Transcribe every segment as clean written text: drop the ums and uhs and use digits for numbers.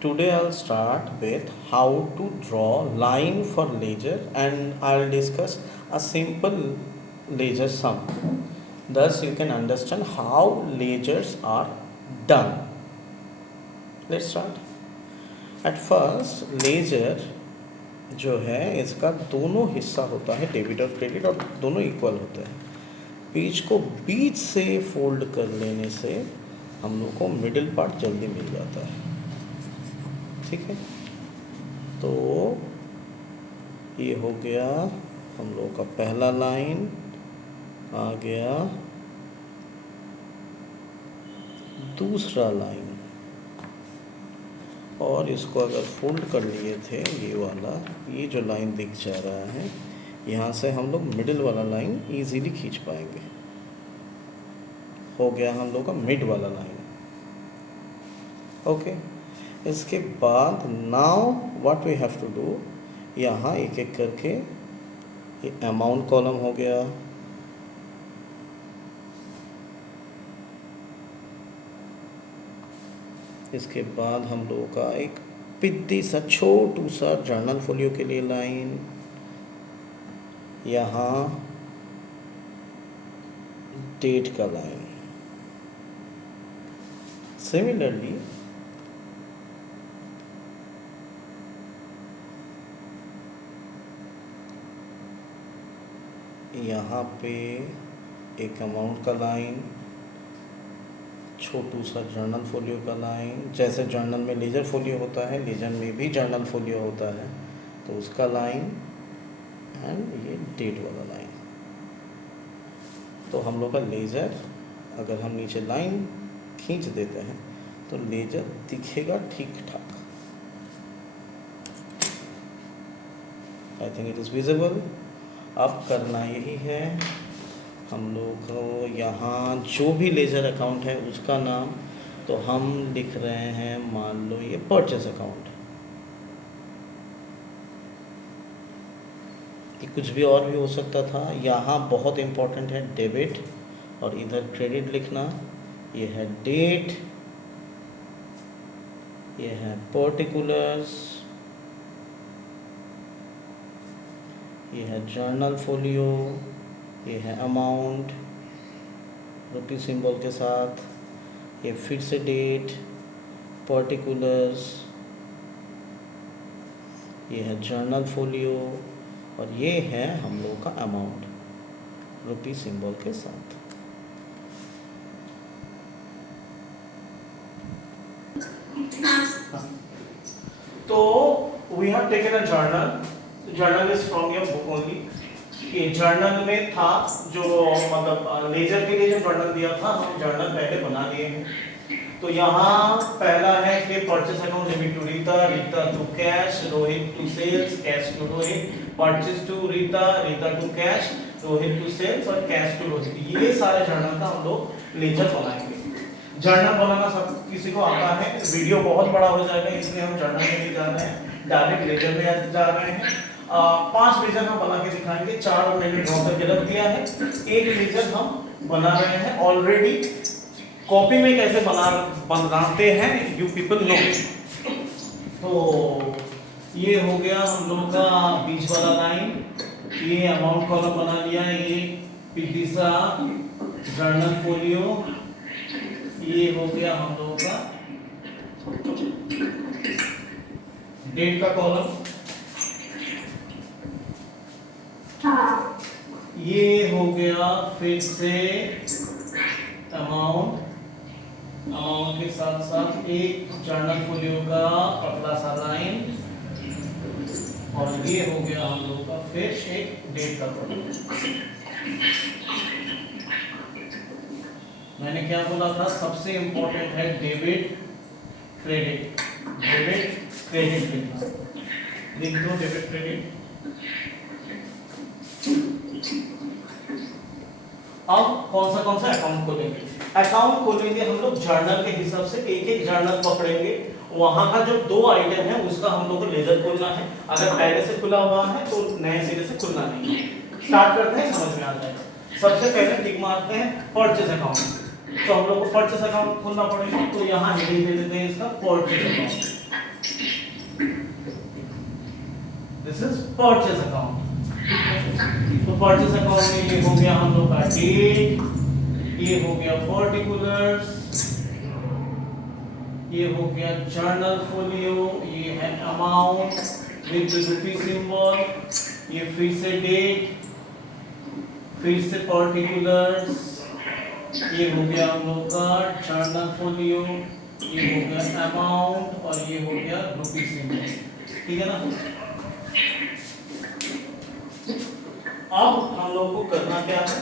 Today I'll start with how to draw line for ledger and I'll discuss a simple ledger sum. Thus you can understand how ledgers are done. Let's start. At first ledger जो है इसका दोनों हिस्सा होता है debit और credit और दोनों इक्वल होते हैं. पेज को बीच से फोल्ड कर लेने से हम लोग को मिडिल पार्ट जल्दी मिल जाता है. ठीक है, तो ये हो गया हम लोग का पहला लाइन. आ गया दूसरा लाइन और इसको अगर फोल्ड कर लिए थे ये वाला, ये जो लाइन दिख जा रहा है यहाँ से हम लोग मिडिल वाला लाइन इजीली खींच पाएंगे. हो गया हम लोग का मिड वाला लाइन. ओके, इसके बाद now what we have to do, यहाँ एक एक करके ये अमाउंट कॉलम हो गया, इसके बाद हम लोगों का एक पिद्दी सा छोटू सा जर्नल फोलियो के लिए लाइन, यहाँ डेट का लाइन. सिमिलरली यहाँ पे एक अमाउंट का लाइन, छोटू सा जर्नल फोलियो का लाइन. जैसे जर्नल में लेजर फोलियो होता है, लेजर में भी जर्नल फोलियो होता है, तो उसका लाइन एंड ये डेट वाला लाइन. तो हम लोग का लेजर अगर हम नीचे लाइन खींच देते हैं तो लेजर दिखेगा ठीक ठाक. I think it is visible. अब करना यही है हम लोग को, यहाँ जो भी लेजर अकाउंट है उसका नाम तो हम लिख रहे हैं, मान लो ये परचेस अकाउंट. ये कुछ भी और भी हो सकता था. यहाँ बहुत इम्पोर्टेंट है डेबिट और इधर क्रेडिट लिखना. ये है डेट, ये है पर्टिकुलर्स, ये है जर्नल फोलियो, ये है अमाउंट रुपी सिंबल के साथ, ये फिर से डेट, पर्टिकुलर्स, ये है जर्नल फोलियो और ये है हम लोग का अमाउंट रुपी सिंबल के साथ. तो we have taken a journal. Journal is from your book only. ये जर्नल में था जो मतलब लेजर के लिए जो जर्नल दिया था, हम जर्नल पहले बना लिए हैं. तो यहाँ पहला है कि purchase account debit to Rita, Rita to cash, Rohit to sales, cash to Rohit, purchase to Rita, Rita to cash, Rohit to sales और कैश टू रोहित. ये सारे जर्नल का हम लोग लेजर बनाएंगे. जर्नल बनाना सब किसी को आता है. वीडियो बहुत बड़ा हो जाएगा इसलिए हम जर्नल में नहीं जा रहे हैं, डायरेक्ट लेजर में जा रहे हैं. 5 लेजर हम बना के दिखाएंगे. 4 मैंने ड्रॉ करके रख दिया है. एक लेजर हम बना रहे हैं ऑलरेडी. कॉपी में कैसे बनाते हैं यू पीपल नो. तो ये हो गया हम लोग का बीच वाला लाइन. ये अमाउंट कॉलम बना लिया. ये पिद्दी सा जर्नल फोलियो. ये हो गया हम लोग का डेट का कॉलम. ये हो गया फिर से अमाउंट के साथ साथ एक जर्नल फोलियो का पतला सा लाइन और ये हो गया हम लोग का फिर एक डेट का कॉलम. मैंने क्या बोला था, सबसे इंपॉर्टेंट है डेबिट क्रेडिट. डेबिट क्रेडिट लिखना. लिख दो डेबिट क्रेडिट. अब कौन सा अकाउंट खोलेंगे. अकाउंट खोलेंगे हम लोग जर्नल के हिसाब से. एक एक जर्नल पकड़ेंगे. वहां का जो 2 आइटम है उसका हम लोग को लेजर खोलना है. अगर पहले से खुला हुआ है तो नए सिरे से खुलना नहीं है. स्टार्ट करते हैं, समझ में आ जाएगा. सबसे पहले टिक मारते हैं परचेस अकाउंट. तो हम लोग को परचेस अकाउंट खोलना पड़ेगा. तो यहाँ हेडिंग दे देते हैं इसका purchase account. This is purchase account. तो परचेज अकाउंट में ये हो गया हम लोग का डेट, ये हो गया पर्टिकुलर्स, ये हो गया जर्नल फोलियो, ये है अमाउंट विद रुपी सिंबल, ये फिर से डेट, फिर से पर्टिकुलर्स, ये हो गया हम लोग का जर्नल फोलियो, ये हो गया अमाउंट और ये हो गया रुपी सिंबल। ठीक है ना। अब हम लोग को करना क्या है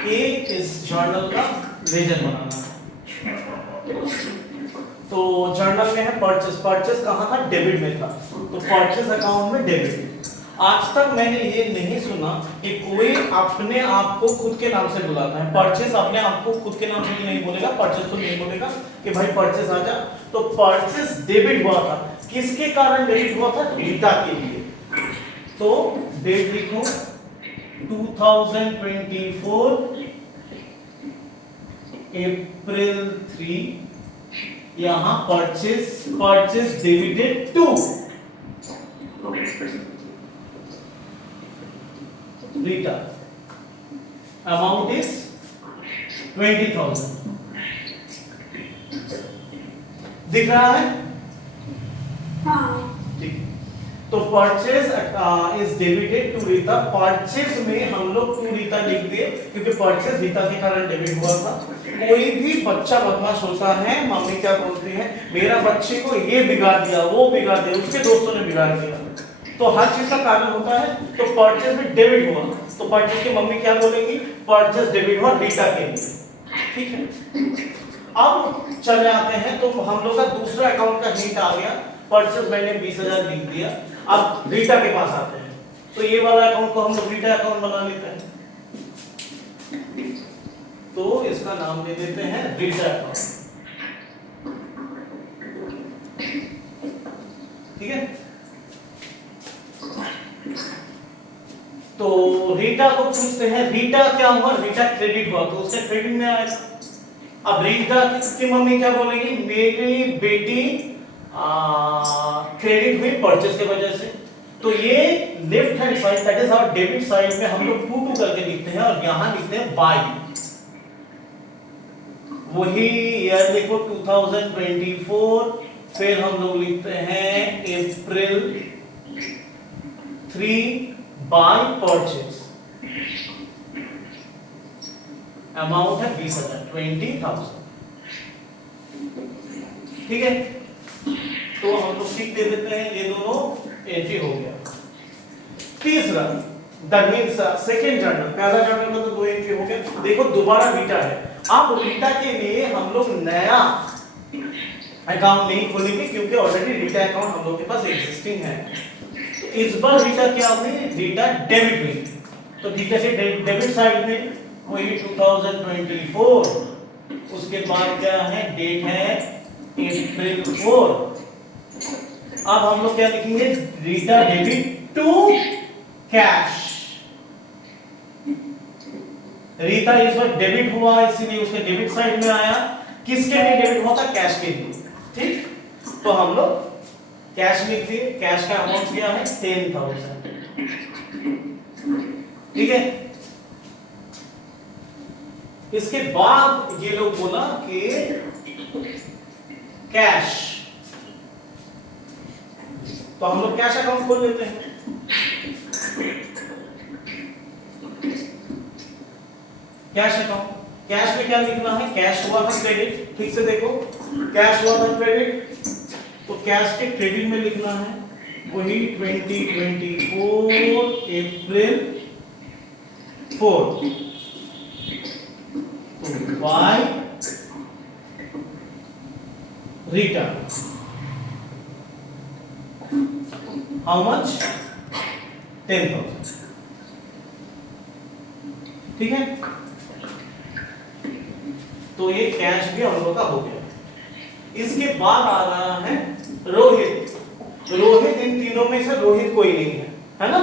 कि इस जर्नल का लेजर बनाना है। तो जर्नल में है परचेस, परचेस कहाँ था, डेबिट में था, तो परचेस अकाउंट में डेबिट। आज तक मैंने ये नहीं सुना कि कोई अपने आप को खुद के नाम से बुलाता है। परचेस अपने आप को खुद के नाम से नहीं बोलेगा, परचेस तो नहीं बोलेगा कि भाई परचेस आ जा। तो परचेस डेबिट हुआ था, किसके कारण डेबिट हुआ था, रीता के लिए। तो डेट लिखो 2024 अप्रैल 3, यहां purchase debited to Rita, amount is 20,000। दिख रहा है? ठीक। तो purchase is debited to Rita, purchase में हम लोग टू रीता लिख दिए क्योंकि परचेज रीता के कारण डेबिट हुआ था। कोई भी बच्चा बदमाश होता है, मम्मी क्या बोलती है, मेरा बच्चे को ये बिगाड़ दिया, वो बिगाड़ दिया, उसके दोस्तों ने बिगाड़ दिया। तो हर चीज का कारण होता है। तो परचेज में डेबिट हुआ, तो परचेज की मम्मी क्या बोलेंगी, परचेज डेबिट हुआ रीता के लिए। ठीक है। अब चले आते हैं, तो हम लोग का दूसरा अकाउंट का हिंट आ गया। परचेज मैंने 20,000 लिख दिया। अब रीटा के पास आते हैं, तो ये वाला अकाउंट को हम लोग रीटा अकाउंट बना लेते हैं। तो इसका नाम दे देते हैं रीटा अकाउंट। ठीक है। तो रीटा को पूछते हैं, रीटा क्या हुआ, रीटा क्रेडिट हुआ, तो उससे क्रेडिट में आएगा। अब रीटा की मम्मी क्या बोलेगी, मेरी बेटी क्रेडिट हुई परचेज के वजह से। तो ये left hand side, that is our debit side में हम लोग 2 करके लिखते हैं और यहां लिखते हैं बाय। वही ईयर लिखो 2024, फिर हम लोग लिखते हैं अप्रैल 3 बाय परचेज, अमाउंट है 20,000, 20,000। ठीक है। तो हम लोग ठीक दे देते हैं, ये दोनों एंट्री हो गया। तीसरा दैट मींस सेकंड जर्नल, पहला जर्नल में तो 2 एंट्री हो गए। देखो दोबारा रीटा है। अब रीटा के लिए हम लोग नया अकाउंट नहीं खोलेंगे क्योंकि ऑलरेडी रीटा अकाउंट हम लोग के पास एग्जिस्टिंग है। तो इस बार रीटा क्या हुई, रीटा डेबिट हुई। तो रीटा से डेबिट साइड में वही 2024, उसके बाद क्या है, डेट है अप्रैल 4। अब हम लोग क्या लिखेंगे, Rita debit to cash. Rita इस बार डेबिट हुआ, इसीलिए उसके डेबिट साइड में आया। किसके लिए डेबिट हुआ था, कैश के लिए। ठीक। तो हम लोग कैश लिख दिए, कैश का अमाउंट क्या है 10,000। ठीक है। इसके बाद ये लोग बोला कि कैश, तो हम लोग कैश अकाउंट खोल लेते हैं। कैश अकाउंट, कैश में क्या लिखना है, कैश हुआ था क्रेडिट। ठीक से देखो, कैश हुआ था क्रेडिट, तो कैश के क्रेडिट में लिखना है वही 2024 अप्रैल 4, तो बाय रीटा, हाउ मच, 10,000। ठीक है। तो ये कैश भी हम लोग का हो गया। इसके बाद आ रहा है रोहित। रोहित, इन तीनों में से रोहित कोई नहीं है ना,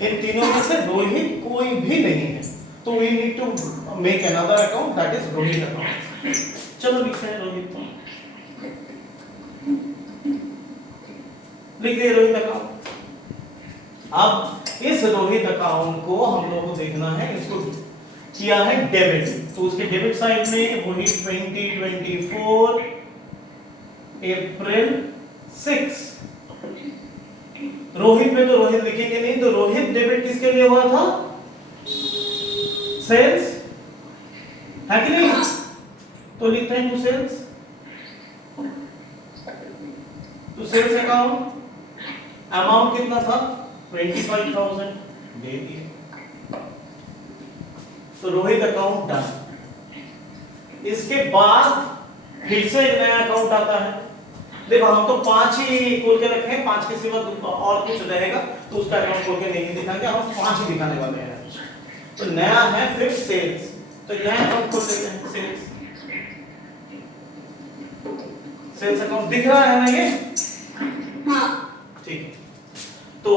इन तीनों में से रोहित कोई भी नहीं है। तो we need to make another account, that is Rohit account. चलो लिखते हैं रोहित। लिख दिए रोहित अकाउंट। अब इस रोहित अकाउंट को हम लोगों को देखना है, इसको किया है डेबिट, तो उसके डेबिट साइड में वही 2024 अप्रैल 6। रोहित में तो रोहित लिखेंगे नहीं, तो रोहित डेबिट किसके लिए हुआ था? सेल्स है कि नहीं? तो लिखते हैं to sales, to sales account. Amount कितना था? 25,000 दे दिए, तो रोहित अकाउंट डन। इसके बाद फिर से एक नया अकाउंट आता है। देखो हम तो 5 ही खोल के रखे हैं, 5 के सिवा और कुछ रहेगा तो उसका अकाउंट खोल के नहीं दिखाएंगे, हम 5 ही दिखाने वाले हैं। तो नया है फिर सेल्स, तो यहां अकाउंट खोल लेते हैं सेल्स। सेल्स अकाउंट दिख रहा है ना ये? हाँ ठीक है। तो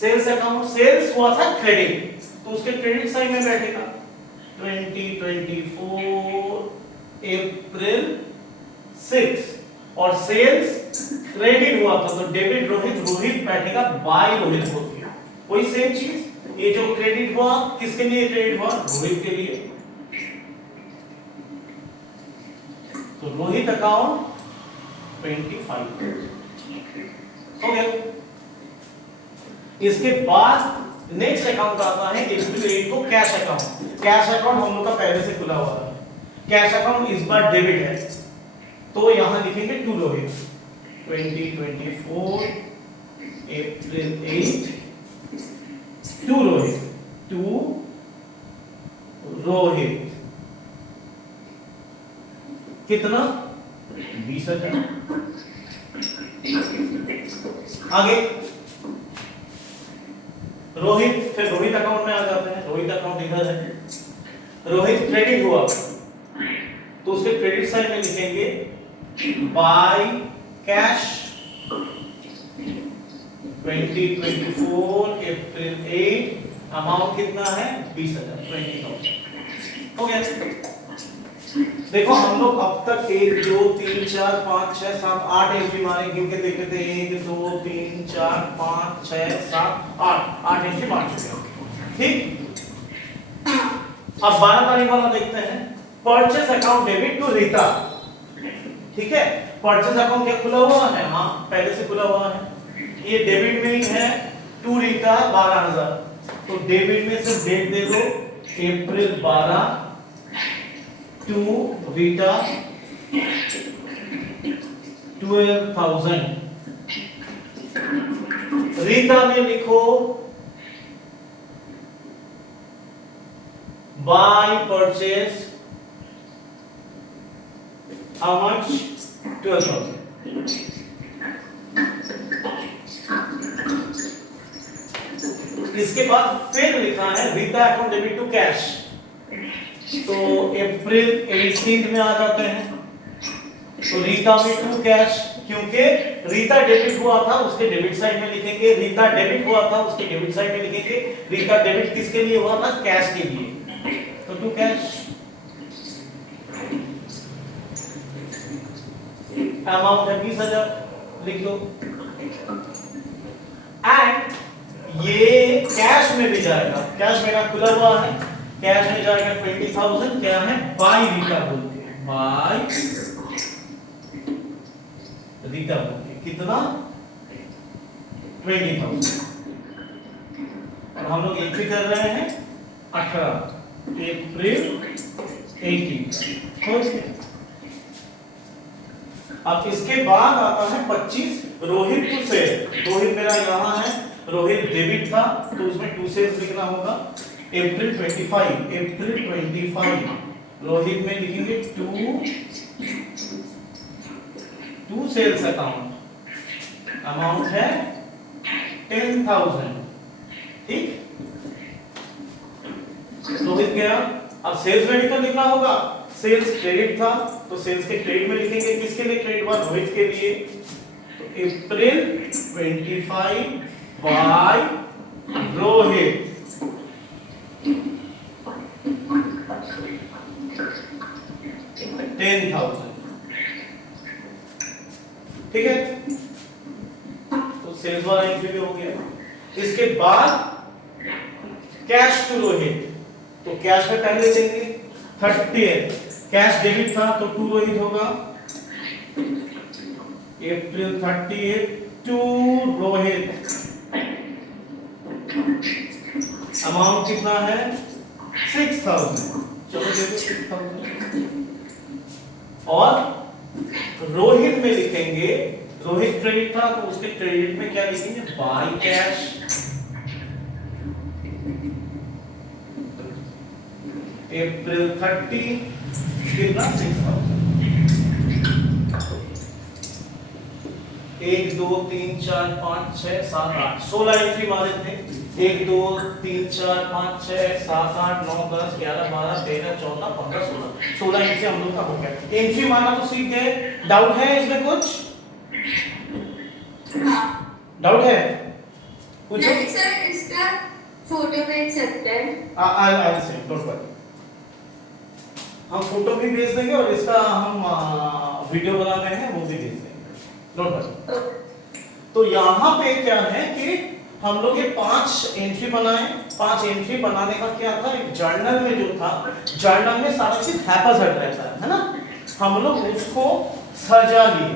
सेल्स अकाउंट, सेल्स हुआ था क्रेडिट, तो उसके क्रेडिट साइड में बैठेगा 2024 अप्रैल 6, और सेल्स क्रेडिट हुआ था तो डेबिट रोहित, रोहित बैठेगा बाय रोहित होती है। वही सेम चीज, ये जो क्रेडिट हुआ किसके लिए क्रेडिट हुआ? रोहित के लिए। तो रोहित अकाउंट 25 हो गया। इसके बाद नेक्स्ट अकाउंट आता है एप्रिल को कैश अकाउंट। कैश अकाउंट हम लोग का पहले से खुला हुआ है, कैश अकाउंट इस बार डेबिट है, तो यहां लिखेंगे to Rohit 2024 April 8 to Rohit, to Rohit कितना? 20,000। आगे रोहित, फिर रोहित अकाउंट में आ जाते हैं। रोहित अकाउंट इधर है, रोहित क्रेडिट हुआ तो उसके क्रेडिट साइड में लिखेंगे बाय कैश 2024 अप्रैल 8, अमाउंट कितना है? 20,000, 20,000 हो गया। देखो हम लोग अब तक 1 2 3 4 5 6 7 8 एंट्री मारे, गिन के देख लेते हैं 1 2 3 4 5 6 7 8 एंट्री मार चुके हैं, ठीक। अब 12 तारीख वाला देखते हैं, purchase account debit to Rita, ठीक है। परचेस अकाउंट क्या खुला हुआ है? हाँ पहले से खुला हुआ है, ये डेबिट में ही है, टू रीता 12,000, तो डेबिट में से डेट दे दो अप्रैल 12 टू रीटा 12,000। रीता में लिखो बाय परचेस हाउ मच? 12,000। इसके बाद फिर लिखा है Rita account debit to cash, तो अप्रैल 18 में आ जाते हैं, तो रीता में टू कैश, क्योंकि रीता डेबिट हुआ था उसके डेबिट साइड में लिखेंगे, रीता डेबिट हुआ था उसके डेबिट साइड में लिखेंगे। रीता डेबिट किसके लिए हुआ था? कैश के लिए, तो टू कैश। अमाउंट है 20,000, लिख लो। एंड ये कैश में भी जाएगा, कैश मेरा खुला हुआ है, कैश में जाएगा 20,000, क्या है? बाय रीता बोलते हैं, बाय रीता बोलते हैं, कितना? 20,000। और हम लोग एंट्री कर रहे हैं 18 अप्रैल 18। अब इसके बाद आता है 25 रोहित टू सेल। रोहित मेरा यहाँ है, रोहित डेबिट था तो उसमें टू सेल्स लिखना होगा। अप्रैल 25 रोहित में लिखेंगे टू सेल्स अकाउंट, अमाउंट है 10,000, ठीक। रोहित गया, अब सेल्स में भी तो लिखना होगा, सेल्स क्रेडिट था तो सेल्स के क्रेडिट में लिखेंगे, किसके लिए क्रेडिट हुआ? रोहित के लिए, तो अप्रैल 25 बाय रोहित, $10,000, ठीक है। सेल्स वाला एंट्री भी हो गया। इसके बाद कैश टू रोहित, तो कैश में पहले देंगे 30th, कैश डेबिट था तो टू रोहित होगा, अप्रैल 30th टू रोहित। अमाउंट कितना है 6000, चलो देखो 6000। और रोहित में लिखेंगे, रोहित क्रेडिट था तो उसके क्रेडिट में क्या लिखेंगे, बाय कैश। अप्रैल 30 कितना 6000। 1 2 3 4 5 6 7 8 16 एंट्री मारे थे। 1 2 3 4 5 6 7 8 9 10 11 12 13 14 15 16 एंट्री हम लोग का हो गया। एंट्री मारना तो सीख गए। डाउट है इसमें कुछ? डाउट है कुछ? नहीं सर, इसका फोटो भेज सकते हैं। आई से डोंट वरी, हम फोटो भी भेज देंगे और इसका हम वीडियो बना रहे हैं वो भी भेज देंगे, डोंट वरी। तो यहाँ पे क्या है कि हम लोग ये 5 एंट्री बनाए। 5 एंट्री बनाने का क्या था, एक जर्नल में जो था, जर्नल में सारा चीज हैपासर्ट रहता है ना, हम लोग उसको सजा लिए।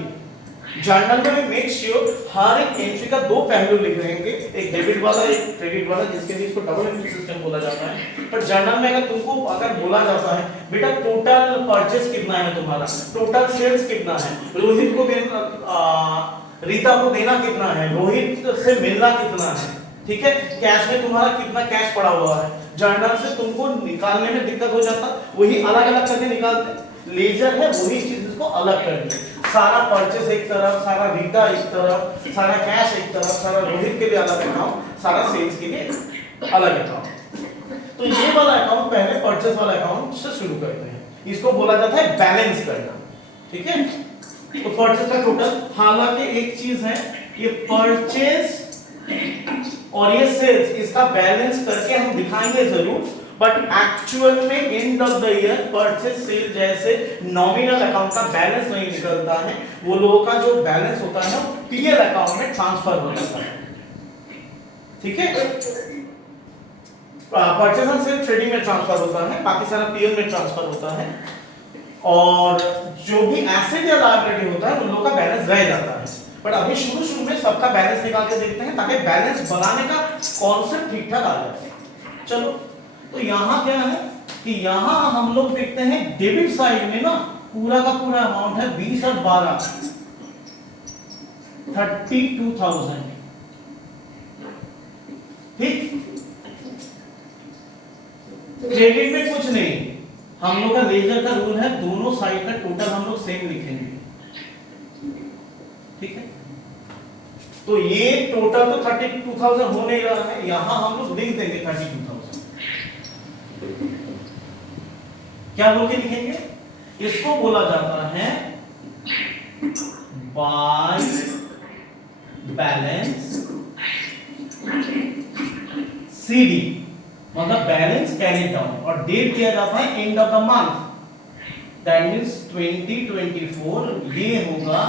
जर्नल में मेक श्योर हर एक एंट्री का 2 पहलू लिख रहेंगे, एक डेबिट वाला एक क्रेडिट वाला, जिसके लिए इसको डबल एंट्री सिस्टम बोला जाता है। पर जर्नल में अगर तुमको अगर बोला जाता है बेटा टोटल परचेस कितना है तुम्हारा, टोटल सेल्स कितना है, रोहित को रीता को देना कितना है, रोहित से मिलना कितना है, ठीक है, कैश में तुम्हारा कितना कैश पड़ा हुआ है, जर्नल से तुमको निकालने में दिक्कत हो जाता, वही अलग अलग करके निकालते। लेजर है वही चीज इसको अलग कर दी, सारा परचेस एक तरफ, सारा रीता एक तरफ, सारा कैश एक तरफ, सारा रोहित के लिए अलग अकाउंट, सारा सेल्स के लिए अलग अकाउंट। तो ये वाला अकाउंट पहले परचेस वाला अकाउंट से शुरू करते हैं, इसको बोला जाता है बैलेंस करना, ठीक है। तो परचेस का टोटल, हालांकि एक चीज है, ये परचेस और ये सेल्स, इसका बैलेंस करके हम दिखाएंगे जरूर, बट एक्चुअल में end of the year purchase cell जैसे नॉमिनल अकाउंट का बैलेंस नहीं निकलता है, वो लोगों का जो बैलेंस होता है वो पीएल अकाउंट में ट्रांसफर हो जाता है, ठीक है। परचेस एंड सेल ट्रेडिंग में ट्रांसफर होता है, बाकी सारा पीएल में ट्रांसफर होता है, और जो भी एसेट या लायबिलिटी होता है उन लोगों का बैलेंस रह जाता है। बट अभी शुरू में सबका बैलेंस निकाल के देखते हैं ताकि बैलेंस बनाने का कॉन्सेप्ट ठीक ठाक आ जाए। चलो, तो यहाँ क्या है कि यहाँ हम लोग देखते हैं डेबिट साइड में ना पूरा का पूरा अमाउंट है 20 और 12 32,000, ठीक। क्रेडिट में कुछ नहीं, हम लोग का लेजर का रूल है दोनों साइड का टोटल हम लोग सेम लिखेंगे, ठीक है। तो ये टोटल तो 32,000 हो नहीं रहा है, यहां हम लोग लिख देंगे 32,000। क्या बोल के लिखेंगे, इसको बोला जाता है बाय बैलेंस सीडी, मतलब बैलेंस कैरी डाउन, और डेट दिया जाता है end of the month, that means 2024, ये होगा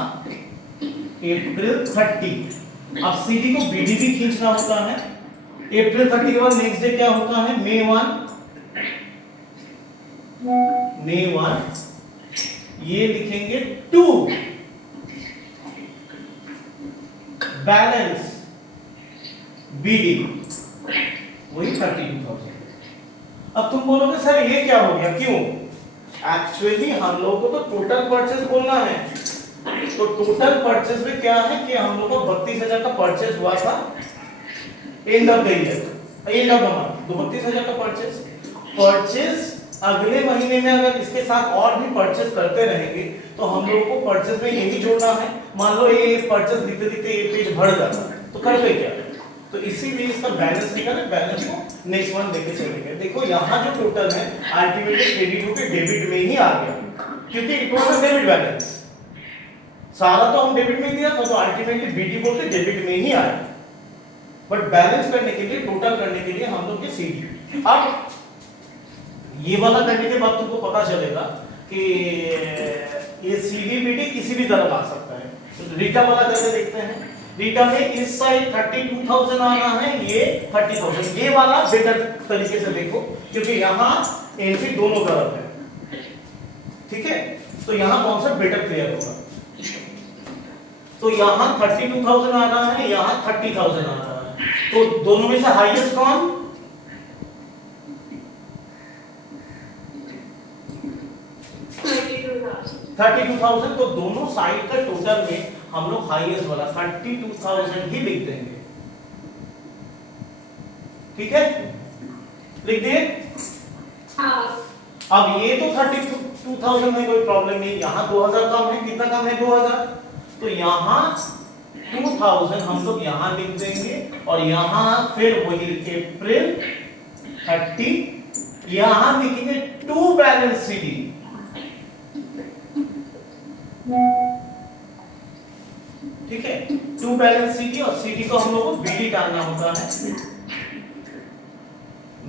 अप्रैल 30। अब सीडी को बीडी भी खींचना होता है, अप्रैल 30 के बाद नेक्स्ट डे क्या होता है, May 1, ये लिखेंगे 2 बैलेंस बीडी, वही 32,000। अब तुम बोलोगे सर ये क्या हो गया, क्यों? एक्चुअली हम लोगों को तो टोटल परचेस बोलना है, तो टोटल परचेस में क्या है कि हम लोग को 32,000 का परचेस हुआ था end of the year, end of the month, तो 32,000 का परचेस अगले महीने में अगर इसके साथ और भी परचेस करते रहेंगे तो हम लोगों को परचेस में यही जोड़ना है। मान लो ये परचेस दिखते दिखते ये पेज भर जाता है तो करते क्या, तो इसीलिए इसका बैलेंस निकाले, बैलेंस को नेक्स्ट मंथ देके चलेंगे। देखो यहाँ जो टोटल है अल्टीमेटली क्रेडिट होकर डेबिट में ही आ गया, क्योंकि it was a debit balance, सारा तो हम डेबिट में दिया था, तो अल्टीमेटली बीडी बोलते डेबिट में ही आया, बट बैलेंस करने के लिए, टोटल करने के लिए हम लोग के सीडी। अब ये वाला करने के बाद तुमको पता चलेगा कि ये सीडी बीडी किसी भी तरह आ सकता है। तो रीटा वाला करके देखते हैं, बीटा में इस साइड 32,000 आना है, ये 30,000। ये वाला बेटर तरीके से देखो क्योंकि यहाँ एंट्री दोनों तरफ है, ठीक है। तो यहाँ कौन सा बेटर क्लियर होगा, तो यहाँ 32,000 आ रहा है, यहाँ 30,000 आ रहा है, तो दोनों में से हाईएस्ट कौन, 32,000। तो दोनों साइड का टोटल में हम लोग हाईएस्ट वाला 32,000 ही लिख देंगे, ठीक है, लिख दिए। अब ये तो 32,000 में कोई प्रॉब्लम नहीं, यहाँ 2,000 कम है, कितना कम है 2,000, तो यहाँ 2,000 हम लोग यहाँ लिख देंगे और यहाँ फिर वही अप्रैल 30, यहाँ लिखेंगे टू बैलेंस सीडी, ठीक है, टू बैलेंस सीडी, और सीडी को हम लोग को बीडी डालना होता है,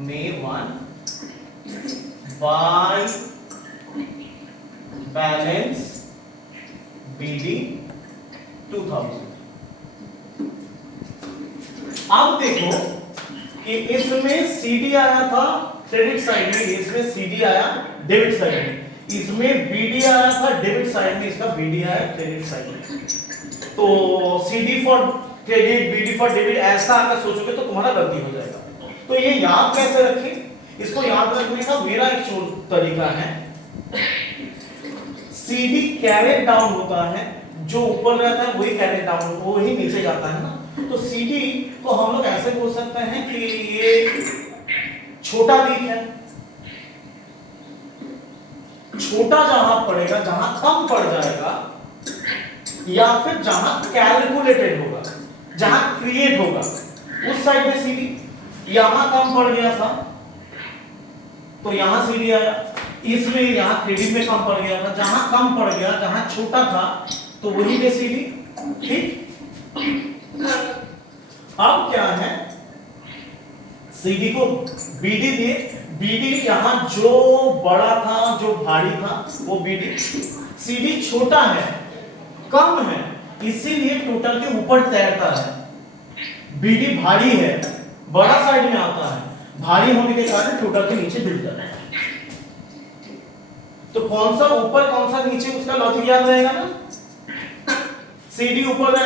May 1 बाय बैलेंस बीडी 2000। अब देखो कि इसमें सीडी आया था क्रेडिट साइड में, इसमें सीडी आया डेबिट साइड में, इसमें बीडी आया था डेबिट साइड में, इसका बीडी आया क्रेडिट साइड में। तो CD for credit, BD for debit ऐसा अगर सोचोगे तो तुम्हारा गलती हो जाएगा। तो ये याद कैसे रखें, इसको याद रखने का मेरा एक तरीका है, सीडी कैरेट डाउन होता है, जो ऊपर रहता है वही कैरेट डाउन, वो ही नीचे जाता है ना। तो सीडी को हम लोग ऐसे बोल सकते हैं कि ये छोटा लीक है, छोटा जहां पड़ेगा, जहां कम पड़ जाएगा, या फिर जहां कैलकुलेटेड होगा, जहां क्रिएट होगा, उस साइड में सीडी। यहां कम पड़ गया था तो यहां सीडी आया, इसमें यहां क्रेडिट में कम पड़ गया था, जहां कम पड़ गया, जहां छोटा था तो वही पे सीडी, ठीक। अब क्या है, सीडी को बीडी दिए, बीडी यहां जो बड़ा था, जो भारी था वो बीडी, सीडी छोटा है, कम है, इसीलिए टोटल के ऊपर तैरता है। बीडी भारी है, बड़ा साइड में आता है, भारी होने के कारण टोटल के नीचे गिर जाता है। तो कौन सा ऊपर कौन सा नीचे, उसका लॉजिक याद रहेगा ना, सीडी ऊपर रहता